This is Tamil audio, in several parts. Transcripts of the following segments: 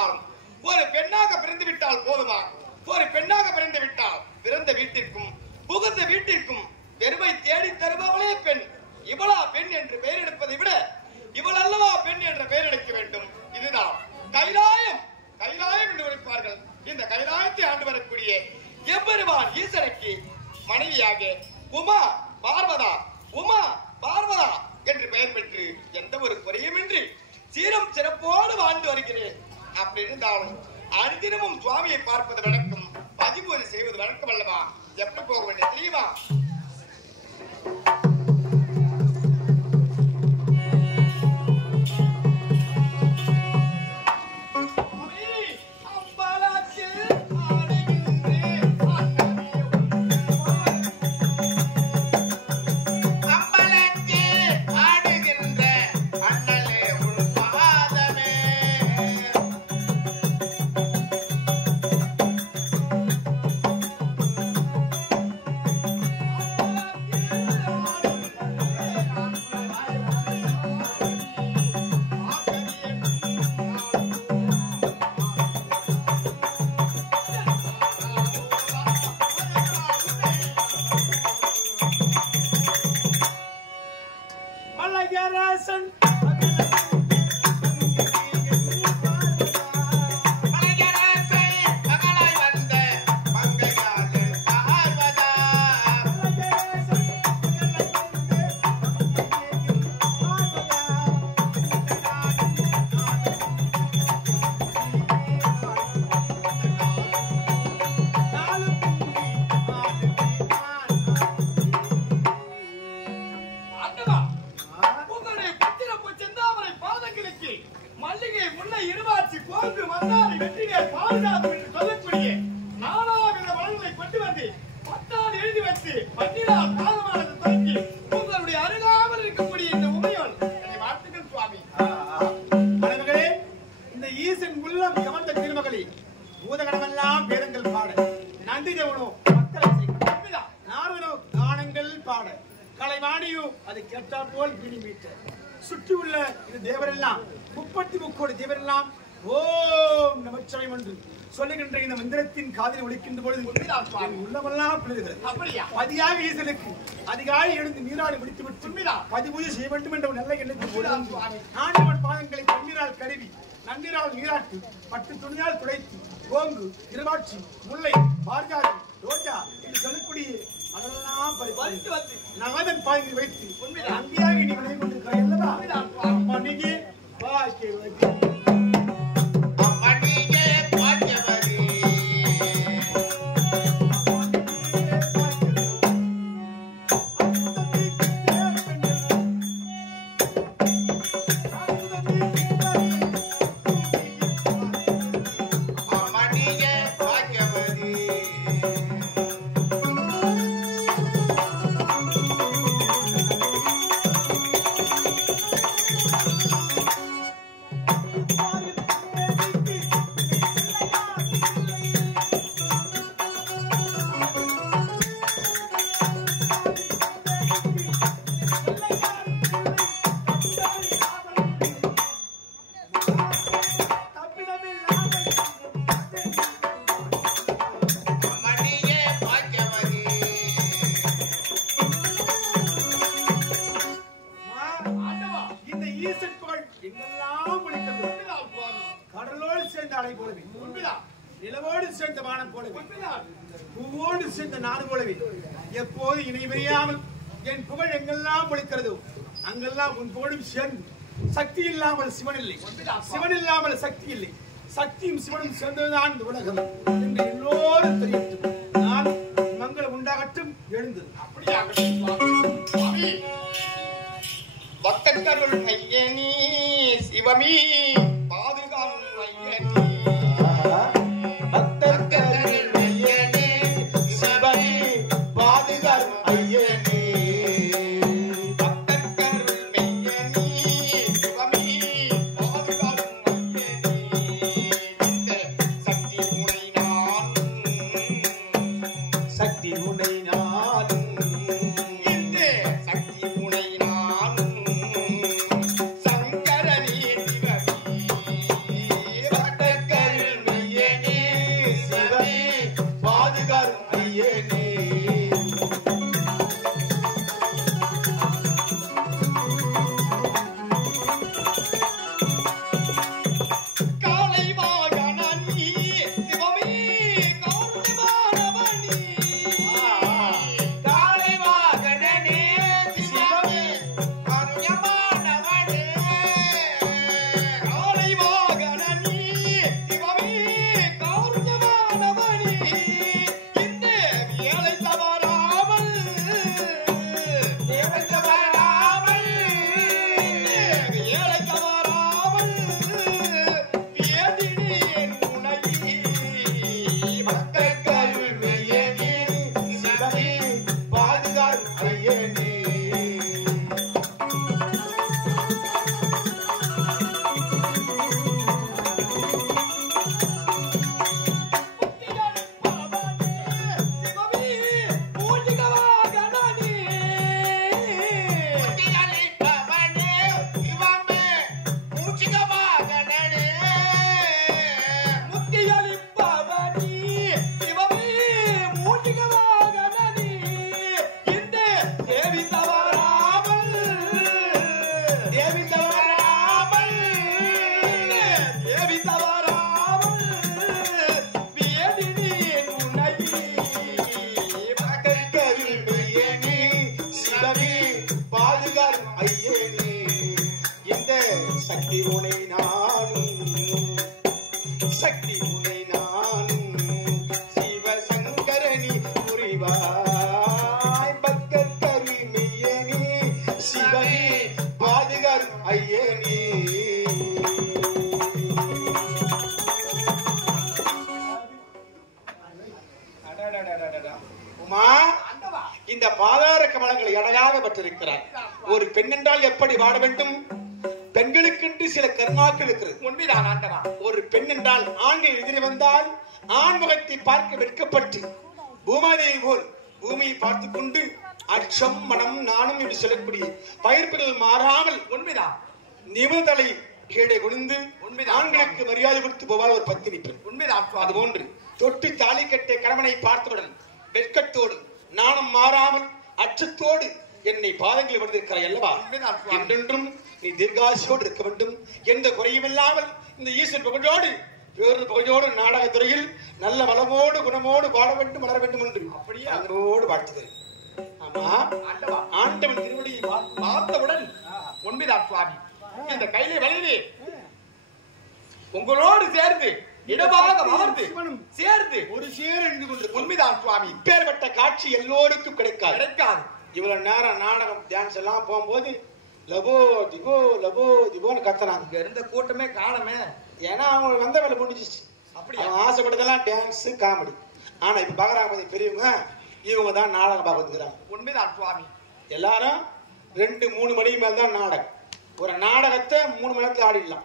இருந்தாலும் ஒரு பெண்ணாக பிறந்து விட்டால் போதுமா? ஒரு பெண்ணாக பிறந்து விட்டால் பிறந்த வீட்டிற்கும் புகுந்த வீட்டிற்கும் பெருமை தேடி தருபவளே பெண். இவளா பெண் என்று பெயர் எடுப்பதை விட இவள் அல்லவா பெண் என்ற பெயர் எடுக்க வேண்டும். இதுதான் கைலாயம். கைலாயம் என்று உரைப்பார்கள். இந்த கைலாயத்தை ஆண்டு வரக்கூடிய எம்பெருமான் ஈசனுக்கு மனைவியாக உமா பார்வதா என்று பெயர் பெற்று எந்த ஒரு குறையுமின்றி சீரம் சிறப்போடு வாழ்ந்து வருகிறேன். அப்படி இருந்தாலும் அனுதினமும் சுவாமியை பார்ப்பது வழக்கம், பதிபூஜை செய்வது வழக்கம் அல்லவா? எப்படி போக வேண்டிய தெரியுமா? சுற்றியுள்ள தேவரெல்லாம் 33 கோடி தேவரெல்லாம் ஓம் நமச்சிவாயம் என்று சொல்லுகின்ற இந்த மந்திரத்தின் காதில் ஒலிக்கின்ற பொழுது உள்ளமெல்லாம் பிளறுகிறது. பதியாக ஈசனுக்கு அதிகாலை எழுந்து நீராடி முடித்துவிட்டு பதிபூஜை செய்ய வேண்டும் என்ற நல்ல எண்ணத்தில் ஆண்டவன் பாதங்களை தண்ணீரால் கழுவி நன்னீரால் நீராட்டி பட்டு துணியால் துடைத்து கோங்கு இருவாட்சி முல்லை பாரிஜாதி ரோஜா என்று சொல்லக்கூடிய அதெல்லாம் நகதன் பாய்ந்து வைத்து அங்கேயாக நீ விளைய கொண்டிருக்கிறாய் அல்லவா? மணிகே பாக்கியவதி கடலோடு சேர்ந்த அலை போலவே நிலவோடு சேர்ந்த வானம் போலவே பூவோடு சேர்ந்த நாடு போலவே எப்போது இணைவறியாமல் என் புகழ் எங்கெல்லாம் ஒழிக்கிறதோ அங்கெல்லாம் உன் புகழும் சேர்ந்து சக்தி இல்லாமல் சிவன் இல்லை, சிவன் இல்லாமல் சக்தி இல்லை, சக்தியும் சிவனும் சேர்ந்ததுதான் இந்த உலகம் என்று எல்லோரும் தெரிவித்து நான் மங்களம் உண்டாகட்டும் எழுந்து பக்தர்கள் ஐயனி சிவமி பாதுகாப்பு ஐயனி பக்தர்கள் ஐயனி சிவமி பாதுகாப்பு ஐயனி பக்தர்கள் ஐயனி சிவமி பாதுகாப்பு ஐயனி இந்த சக்தி உனை நான் சக்தி உனை நான் இந்த சக்தி உனை நான் சங்கரனே சிவமி உனை நானும் சக்தி உனை நானும் சிவசங்கரணி புரிவாய் பக்தர் கருமையனி சிவனே பாதுகார் ஐயனி. உமா இந்த பாதார கமலங்களை அழகாக பெற்றிருக்கிறார். ஒரு பெண் என்றால் எப்படி வாழ வேண்டும்? பெண்களுக்கென்று சில கர்மாக்கள் இருக்கிறது. உண்மைதான் ஆண்டவா. ஒரு பெண் என்றால் ஆண்கள் எதிரி வந்தால் ஆண்முகத்தை பார்க்க வெட்கப்பட்டு பூமாதேவி போல் பூமியை பார்த்துக் கொண்டு அச்சம் மனம் நாணம் என்று சொல்லக்கூடிய பயிர்ப்புகள் மாறாமல் உண்மைதான் நிமிர்தலை கீழே குனிந்து ஆண்களுக்கு மரியாதை கொடுத்து போவார் ஒரு பத்தினி பெண். உண்மைதான். அதுபோன்று தொட்டு தாலி கட்டிய கணவனை பார்த்தவுடன் வெட்கத்தோடு நாணம் மாறாமல் அச்சத்தோடு என்னை பாதங்களில் வந்திருக்கிறாய் அல்லவா? என்றென்றும் நீ தீர்காசியோடு இருக்க வேண்டும். எந்த குறையும் இல்லாமல் இந்த ஈஸ்வரன் புகழோடு வேறு புகழோடு நாடகத்துறையில் நல்ல வளமோடு குணமோடு வாழ வேண்டும் வளர வேண்டும் என்று அப்படியே அதனோடு வாழ்த்துகிறேன். ஆமா ஆண்டவன் திருவடியை பார்த்தவுடன் உண்மைதான் சுவாமி. இந்த கையிலே வளைவே உங்களோடு சேர்ந்து இடமாக அமர்ந்து சேர்ந்து ஒரு சேர் என்று கொண்டு உண்மைதான் சுவாமி. இப்பேற்பட்ட காட்சி எல்லோருக்கும் கிடைக்காது. இவ்வளவு நேரம் நாடகம் டான்ஸ் எல்லாம் போகும்போது லபோ திபோ லபோ திபோன்னு கத்துறாங்க. இங்க இருந்த கூட்டமே காணமே. ஏன்னா அவங்க வந்த வேலை முடிஞ்சிச்சு. அப்படி அவங்க ஆசைப்பட்டதெல்லாம் டான்ஸ் காமெடி. ஆனா இப்ப பாக்குறாங்க பெரியவங்க இவங்க தான் நாடகம் பார்த்துக்கிறாங்க. உண்மைதான் சுவாமி. எல்லாரும் 2-3 மணி மேல்தான் நாடகம். ஒரு நாடகத்தை 3 மணி நேரத்தில் ஆடிடலாம்.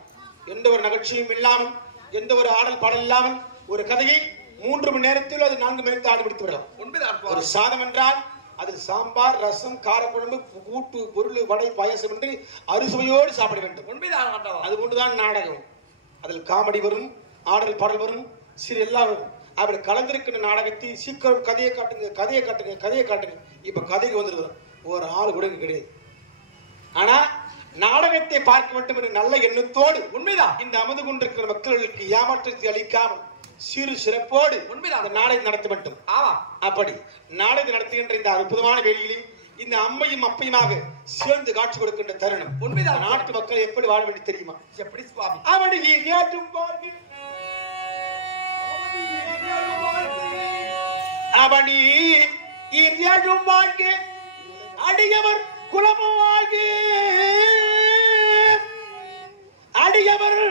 எந்த ஒரு நிகழ்ச்சியும் இல்லாமல் எந்த ஒரு ஆடல் பாடல் இல்லாமல் ஒரு கதையை 3 மணி நேரத்தில் அது 4 மணி நேரத்தில் ஆடி முடித்து விடலாம். உண்மைதான். ஒரு சாதம் என்றால் அதில் சாம்பார் ரசம் காரக்குழம்பு கூட்டு பொருள் வடை பாயசம் என்று அறுசுவையோடு சாப்பிட வேண்டும். உண்மைதான். அது கொண்டுதான் நாடகம். அதில் காமெடி வரும், ஆடல் பாடல் வரும், சிறு எல்லாம் வரும். அப்படி கலந்திருக்கிற நாடகத்தை சீக்கிரம் கதையை காட்டுங்க கதையை காட்டுங்க கதையை காட்டுங்க. இப்ப கதைக்கு வந்துருது ஒரு ஆள் கூட கிடையாது. ஆனா நாடகத்தை பார்க்க வேண்டும் என்ற நல்ல எண்ணத்தோடு உண்மைதான் இந்த அமர்ந்து கொண்டிருக்கிற மக்களுக்கு ஏமாற்றத்தை அளிக்காமல் சிறு சிறப்போடு உண்மைதான் அந்த நாடகம் நடத்த வேண்டும். ஆமா அப்படி நாடகம் நடத்துகின்ற இந்த அற்புதமான வேளையிலே இந்த அம்மையும் அப்பையுமாக சேர்ந்து காட்சி கொடுக்கின்ற தருணம் உண்மைதான். நாட்டு மக்கள் எப்படி வாழ வேண்டும் தெரியுமா? எப்படி சுவாமி? அவடி அவனி இயலும் வாழ்க்கை அடியவர் குலமுவாகி அடியவர்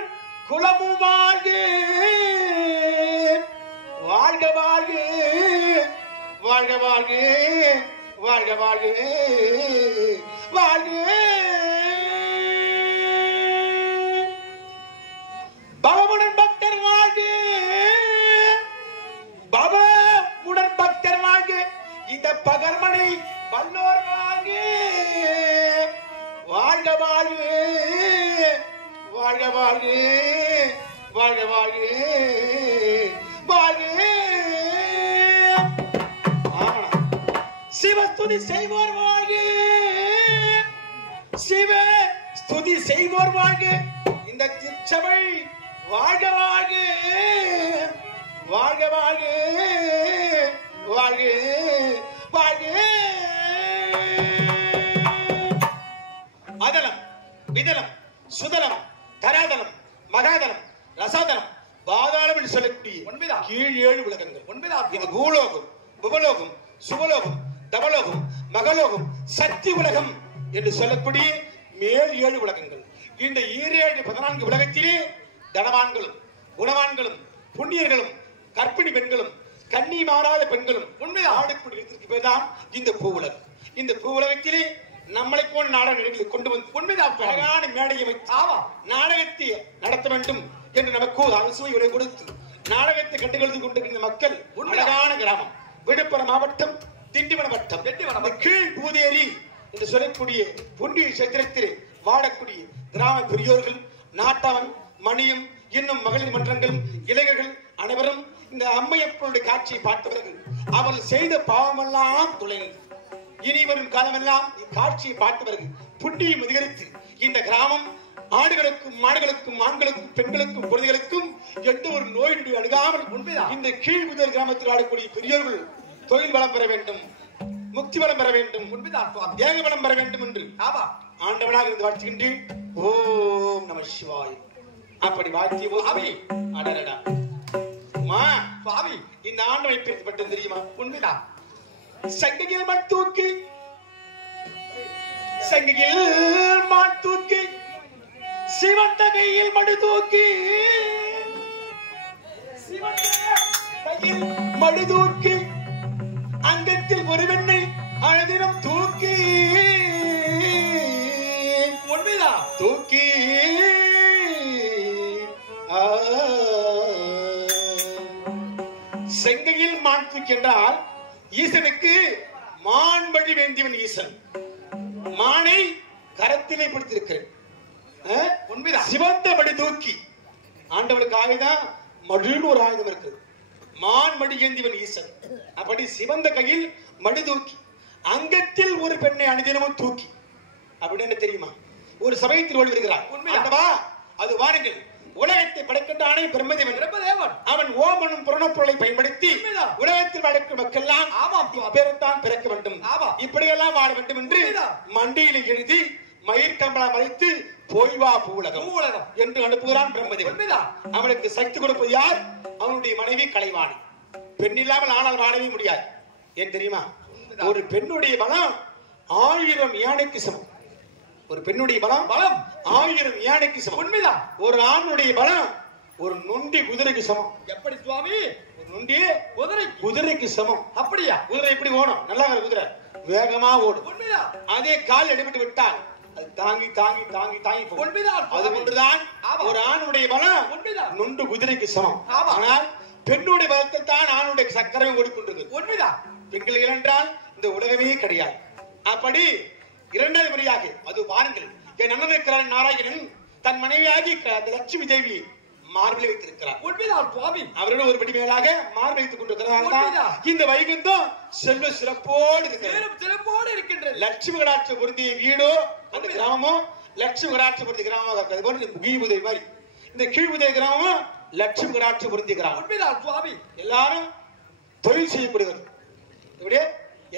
குலமுவாகி வாழ்க வாழ்க வாழ்க வாழ்க வாழ்க வாழ்க வாழ்க பவமுடன் பக்தர் வாழ்க பவமுடன் பக்தர் வாழ்க இந்த பகர்மனை வல்லோர் வாழ்க வாழ்க வாழ்க வாழ்க வாழ்க வாழ்க வாழ்க வாழ்க சிவஸ்துதி செய்வோர் வாழ்க சிவ ஸ்துதி செய்வோர் வாழ்க இந்த திருச்சபை வாழ்க வாழ்க வாழ்க வாழ்க வாழ்க வாழ்க. அதலம் விதலம் சுதலம் தராதலம் மகாதலம் ரசாதலம் பாதாளம் என்று சொல்லக்கூடிய உண்மைதான் கீழ் 7 உலகங்கள். உண்மைதான். இது பூலோகம் புவலோகம் சுவலோகம் தவலோகம் மகலோகம் சக்தி உலகம் என்று சொல்லக்கூடிய மேல் 7 உலகங்கள். இந்த 14 உலகத்திலே தனவான்களும் குணவான்களும் புண்ணியர்களும் கற்பிணி பெண்களும் கண்ணி மாறாத பெண்களும் உண்மை ஆடக்கூடிய பேர் தான் இந்த பூவுலகம். இந்த பூவுலகத்திலே நம்மளை போன நாடகங்களை கொண்டு வந்து உண்மைதான் அழகான மேடையை வைத்து நாடகத்தை நடத்த வேண்டும் என்று நமக்கு அரசுவை கொடுத்து நாடகத்தை கண்டுகொடுத்து கொண்டிருக்கிற மக்கள் அழகான கிராமம் விழுப்புரம் மாவட்டம் திண்டிவனம் வட்டம் கீழ் பூதேரி என்று சொல்லக்கூடிய புண்ணிய சத்திரத்திலே வாழக்கூடிய கிராம பெரியோர்கள் நாட்டவன் மணியம் இன்னும் மகளிர் மன்றங்கள் இளைஞர்கள் அனைவரும் இந்த அம்மையப்பனுடைய காட்சியை பார்த்தவர்கள் அவள் செய்த பாவமெல்லாம் துளைந்தது. இனி வரும் காலமெல்லாம் இக்காட்சியை பார்த்தவர்கள் புண்ணியம் அதிகரித்து இந்த கிராமம் ஆடுகளுக்கும் மாடுகளுக்கும் ஆண்களுக்கும் பெண்களுக்கும் குழந்தைகளுக்கும் எந்த ஒரு நோய் அணுகாமல் இந்த கீழ் முதல் கிராமத்தில் ஆடக்கூடிய பெரியோர்கள் தொழில் வளம் பெற வேண்டும் முக்தி வளம் பெற வேண்டும் ஏக வளம் பெற வேண்டும் என்று ஆண்டவனாக இருந்து வாழ்த்துகின்றேன். ஓம் நம சிவாய. அப்படி வாழ்த்திய போது அடடடா சுவாமி இந்த ஆண்டவனை பிரிக்கப்பட்டது தெரியுமா? உண்மைதான். சங்கையில் மண் தூக்கி சிவந்த கையில் மடு தூக்கி அங்கத்தில் ஒரு வெண்ணை அழுதினம் தூக்கி உண்மைதான் தூக்கி செங்கையில் மான் தூக்கி என்றால் ஈசனுக்கு மான் வழி வேண்டியவன் ஈசன். மானை கரத்திலே பிடித்திருக்கிறேன். உண்மைதான். சிவந்த மடி தூக்கி ஆண்டவனுக்கு ஆயுதம் மடுன்னு ஒரு ஆயுதம் இருக்குது. மான் மடி ஏந்தியவன் ஈசன். அப்படி சிவந்த கையில் மடி தூக்கி அங்கத்தில் ஒரு பெண்ணை அனுதினமும் தூக்கி அப்படின்னு தெரியுமா? ஒரு சமயத்தில் ஓடி வருகிறார். உண்மையானவா? அது வாருங்கள். உலகத்தை படைக்கின்றானே பிரம்மதேவன். அவன் ஓமனும் புரணப்பொருளை பயன்படுத்தி உலகத்தில் வளர்க்கும் மக்கள்லாம் பேரத்தான் பிறக்க வேண்டும், இப்படியெல்லாம் வாழ வேண்டும் என்று மண்டியில எழுதி மயிர் கம்பளம் வைத்து போய் வா பூவுலகம் என்று அனுப்புகிறான் பிரம்மதேவன். அவனுக்கு சக்தி கொடுப்பது யார்? அவனுடைய மனைவி கலைவாணி. பெண் இல்லாமல் ஆனால் வாழவே முடியாது. ஏன் தெரியுமா? ஒரு பெண்ணுடைய பலம் 1000 யானைக்கு சமம். ஒரு பெண்ணுடைய பலம் 1000 யானைக்கு சமம். உண்மைதான். ஒரு ஆணுடைய பலம் ஒரு நொண்டி குதிரைக்கு சமம். எப்படி சுவாமி? ஒரு நொண்டி குதிரைக்கு சமம். அப்படியா? குதிரை எப்படி ஓடும்? நல்லா குதிரை வேகமா ஓடும். உண்மைதான். அதே கால் எடுபட்டு விட்டால் அது தாங்கி தாங்கி தாங்கி தாங்கி போகும். உண்மைதான். அது ஒன்றுதான் ஒரு ஆணுடைய பலம் நொண்டு குதிரைக்கு சமம். ஆனால் பெண்ணுடைய பலத்தில் தான் ஆணுடைய சக்கரமே ஓடிக்கொண்டிருக்கு. உண்மைதான். பெண்கள் என்றால் இந்த உலகமே கிடையாது. அப்படி இரண்டாவது முறையாக அது பாருங்கள், என் அண்ணன் இருக்கிறார் நாராயணன் தன் மனைவியாகி லட்சுமி தேவி மார்பிலை வைத்திருக்கிறார். உண்மைதான் சுவாமி. அவரோட ஒரு படி மேலாக மார்பிலை வைத்துக் கொண்டிருக்கிறார். இந்த வைகுந்தம் செல்வ சிறப்போடு இருக்கின்றது. லட்சுமி கடாட்சி பொருந்திய வீடோ அந்த கிராமமோ லட்சுமி கடாட்சி பொருந்திய கிராமம். கீழ்புதை மாதிரி இந்த கீழ்புதை கிராமமும் லட்சுமி கடாட்சி பொருந்திய கிராமம். உண்மைதான் சுவாமி. எல்லாரும் தொழில் செய்யக்கூடியவர்.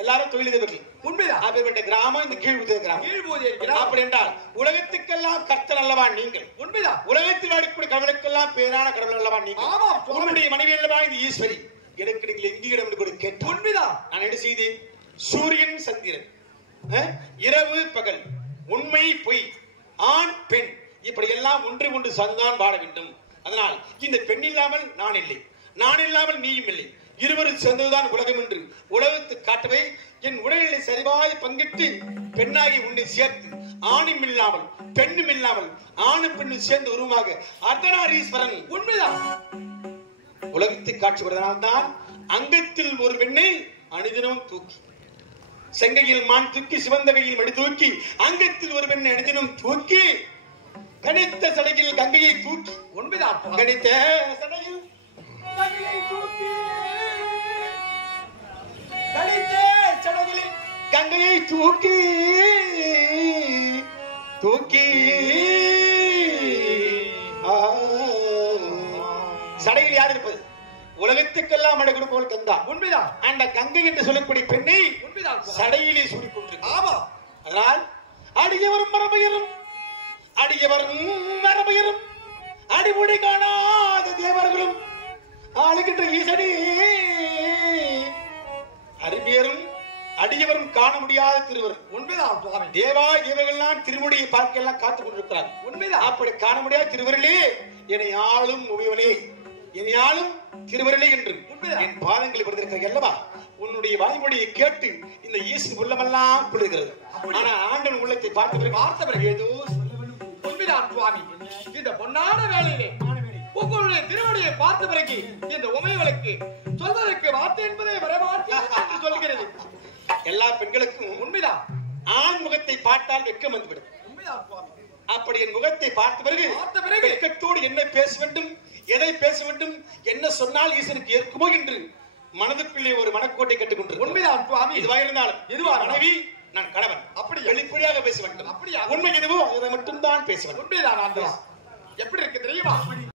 எல்லாரும் தொழிலதிபர்கள். உண்மைதான். அப்பேற்பட்ட கிராமம் இந்த கீழ்புதிய கிராமம். அப்படி என்றால் உலகத்துக்கெல்லாம் கர்த்தர் அல்லவா நீங்கள்? உண்மைதான். உலகத்தில் வாழக்கூடிய கடவுளுக்கெல்லாம் பேரான கடவுள் அல்லவா நீங்கள்? உங்களுடைய மனைவி அல்லவா இந்த ஈஸ்வரி? எனக்கு நீங்கள் எங்கிடம் என்று கேட்டு உண்மைதான். நான் என்ன செய்தேன்? சூரியன் சந்திரன், இரவு பகல், உண்மை பொய், ஆண் பெண், இப்படி எல்லாம் ஒன்று கொண்டு சந்தான் வாழ வேண்டும். அதனால் இந்த பெண் இல்லாமல் நான் இல்லை, நான் இல்லாமல் நீயும் இல்லை, இருவரும் சேர்ந்ததுதான் உலகம் என்று உலகத்து காட்டவை என் உடல்நிலை சரிவாய் பங்கிட்டு பெண்ணாகி உன்னை சேர்த்து ஆணும் இல்லாமல் பெண்ணும் இல்லாமல் ஆணும் பெண்ணும் சேர்ந்த உருவமாக அர்த்தநாரீஸ்வரன் உண்மைதான் உலகத்தை காட்சி வருவதனால்தான் அங்கத்தில் ஒரு பெண்ணை அனுதினம் தூக்கி செங்கையில் மான் தூக்கி சிவந்த கையில் மடி தூக்கி அங்கத்தில் ஒரு பெண்ணை அனுதினம் தூக்கி கணித்த சடையில் கங்கையை தூக்கி உண்மைதான் கணித்த சடையில் கங்கையை தூக்கி தூக்கி சடையில் யார் இருப்பது? உலகத்துக்கெல்லாம் மழை கொடுப்பவள் கங்கா. உண்மைதான். அந்த கங்கை என்று சொல்லக்கூடிய பெண்ணை உண்மைதான் சடையிலே சூடிக்கொண்டு. ஆமா. அதனால் அடியவரும் மரபையரும் அடியவரும் மரபையரும் அடிமுடி காணாத தேவர்களும் ஆளுகின்ற ஈசனே அறிவியரும் அடியவரும் காண முடியாத திருவர். உண்மைதான் சுவாமி. தேவா தேவர்கள்லாம் திருமுடியை பார்க்க எல்லாம் காத்துக் கொண்டிருக்கிறார். உண்மைதான். அப்படி காண முடியாத திருவர்களே என்னை ஆளும் உமையவனே என்னை ஆளும் திருவர்களே என்று என் பாதங்களை படுத்திருக்கிறார் அல்லவா? உன்னுடைய வாய்மொழியை கேட்டு இந்த ஈசன் உள்ளமெல்லாம் குளிர்கிறது. ஆனா ஆண்டன் உள்ளத்தை பார்த்த பிறகு ஏதோ உண்மைதான் சுவாமி. இந்த பொன்னான வேலையிலே உங்களுடைய திருவடியை பார்த்த பிறகு இந்த உமையவளுக்கு சொல்வதற்கு வார்த்தை என்பதை வரமாட்டேன் சொல்கிறது. எல்லா பெண்களுக்கும் உண்மைதான் ஆண் முகத்தை பார்த்தால் வெட்கம் வந்துவிடும். அப்படி என் முகத்தை பார்த்த பிறகு வெட்கத்தோடு என்ன பேச வேண்டும், எதை பேச வேண்டும், என்ன சொன்னால் ஈசனுக்கு ஏற்குமோ என்று மனதுக்குள்ளே ஒரு மனக்கோட்டை கட்டுக் கொண்டு. உண்மைதான் சுவாமி. இதுவா இருந்தாலும் எதுவா மனைவி நான் கணவன் அப்படி வெளிப்படையாக பேச வேண்டும். அப்படியா? உண்மை எதுவோ அதை மட்டும் தான் பேச வேண்டும். உண்மைதான். எப்படி இருக்கு தெரியுமா?